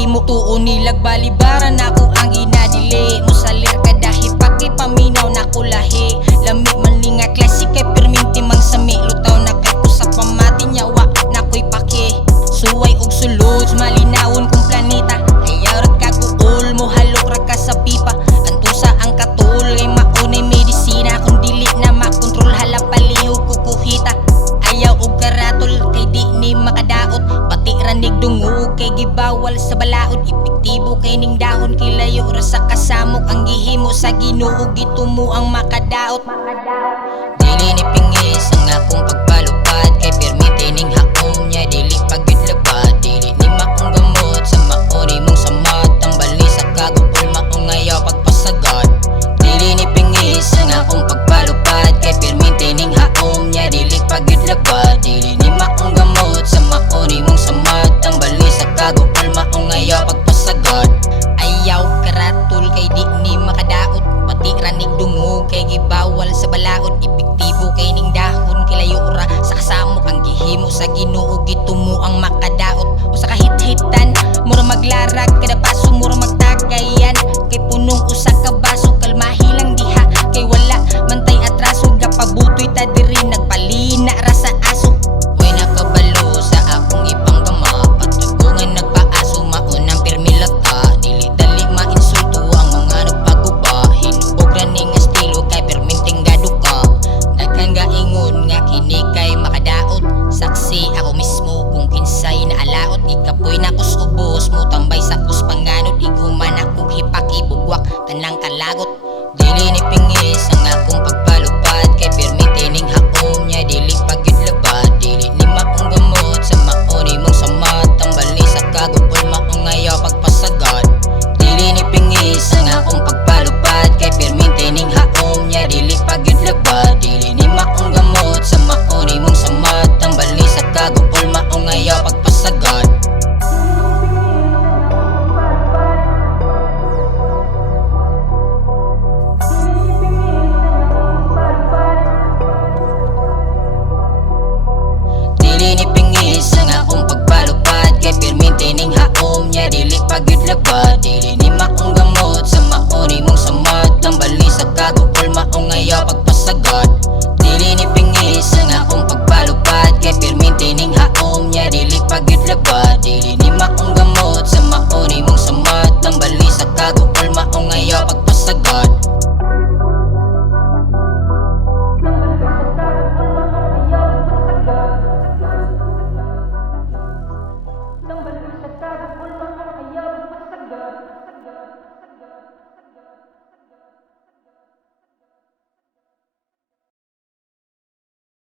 gihimo. Tuon nilag balibaran ako ang ginadili. Musalir kada hipaki paminaw na kulahi. Lami man li nga klase kay perminti mang sami. Lutaw na kay sa pamati nyawa na ko'y paki. Suway og sulod malinawon kong planeta. Ayaw rat kaguol mo halok ra ka sa pipa. Antusa ang katul kay maunay medisina. Kung dili na makontrol hala palihog kukuhita. Ayaw og karatol kay di ni makadaot. Pati ranig dungog kay gibawal sa balaod. Epektibo kay ning dahon kay layo ra sa kasamok. Ang gihimo sa Ginoo gitumo ang makadaot. Dili ni pingis ang akong pagpalupad. Kay permite ning haom nya dili pagidlabad. Dili ni maong gamot sa mauni mong samat. Ang bali sa kagupol maong ayaw pagpasagad. Dili ni pingis ang akong pagpalupad. Kay permite ning haom nya dili pagidlabad. Dili ni maong gamot sa mauni mong samat. Ang bali sa kagupol maong ayaw pagpasagad. Ayaw karatol kay di ni makadaot. Pati ranig dungog kay gibawal sa balaod. Epektibo kay ning dahon kay layo ra sa kasamok. Ang gihimo sa Ginoo gitumo ang makadaot. O sa kahit-hitan mura maglarag kada paso mura magtagayan. Kay punong usa ka baso kalmahi lang diha. Kay wala mantay atraso gapabutoy ta diri nagpalina ra sa aso. Way nakabalo sa akong ipanggama. Patugungan nagpaaso maunang permilata. Dili dali mainsulto ang mga nagpaguba. Hinubog ra ning estilo kay perminting gaduka. Daghan gaingon nga kini kay makadaot. Saksi ako mismo kung kinsay na alaot. Ikapoy na kus ubos mo tambay sa kus panganod. Iguman ako hipaki bugwak tanang kalagot. Dili ni pingis ang akong pagpalupad. Kay permite ning haom nya dili pagidlabad. Dili ni maong gamot sa mauni mong samat. Ang bali sa kagupol maong ayaw pagpasagad. Dili ni pingis ang akong pagpalupad. Kay permite ning haom nya dili pagidlabad. Dili ni maong gamot sa mauni mong samat. Ang bali sa kagupol maong ayaw pagpasagad. Dili ni pingis ang akong pagpalupad. Kay permite ning haom nya dili pagidlabad. Dili ni maong gamot sa mauni mong samat. Ang bali sa kagupol maong ayaw pagpasagad. Dili ni pingis ang akong pagpalupad. Kay permite ning haom nya dili pagidlabad. Dili ni maong gamot sa mauni mong samat. Ang bali sa kagupol maong ayaw pagpasagad. Nang balik sa tago, wala kang ayaw, pasagad.